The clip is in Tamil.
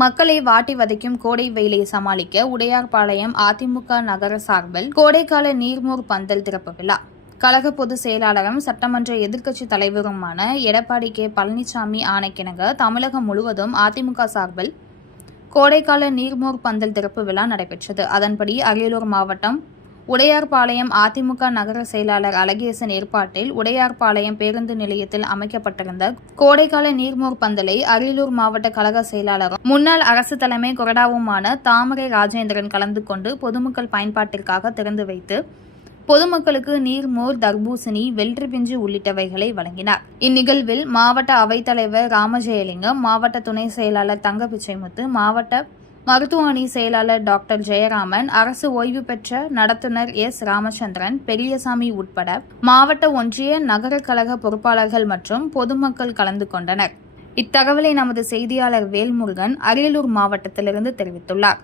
மக்களை வாட்டி வதைக்கும் கோடை வெயிலை சமாளிக்க உடையார்பாளையம் அதிமுக நகர சார்பில் கோடைக்கால நீர்மூர் பந்தல் திறப்பு விழா. கழக பொதுச் செயலாளரும் சட்டமன்ற எதிர்க்கட்சித் தலைவருமான எடப்பாடி கே. பழனிசாமி ஆணைக்கிணங்க தமிழகம் முழுவதும் அதிமுக சார்பில் கோடைக்கால நீர்மூர் பந்தல் திறப்பு விழா நடைபெற்றது. அதன்படி அரியலூர் மாவட்டம் உடையார்பாளையம் அதிமுக நகர செயலாளர் அழகேசன் ஏற்பாட்டில் உடையார்பாளையம் பேருந்து நிலையத்தில் அமைக்கப்பட்டிருந்த கோடைக்கால நீர்மூர் பந்தலை அரியலூர் மாவட்ட கழக செயலாளரும் முன்னாள் அரசு தலைமை கொறடாவுமான தாமரை ராஜேந்திரன் கலந்து கொண்டு பொதுமக்கள் பயன்பாட்டிற்காக திறந்து வைத்து பொதுமக்களுக்கு நீர்மோர் தர்பூசணி வெள்ளி பிஞ்சு உள்ளிட்டவைகளை வழங்கினார். இந்நிகழ்வில் மாவட்ட அவைத்தலைவர் ராமஜெயலிங்கம் மாவட்ட துணை செயலாளர் தங்க பிச்சைமுத்து மாவட்ட மருத்துவ அணி செயலாளர் டாக்டர் ஜெயராமன் அரசு ஓய்வு பெற்ற நடத்துனர் எஸ். ராமச்சந்திரன் பெரியசாமி உட்பட மாவட்ட ஒன்றிய நகர கழக பொறுப்பாளர்கள் மற்றும் பொதுமக்கள் கலந்து கொண்டனர். இத்தகவலை நமது செய்தியாளர் வேல்முருகன் அரியலூர் மாவட்டத்திலிருந்து தெரிவித்துள்ளார்.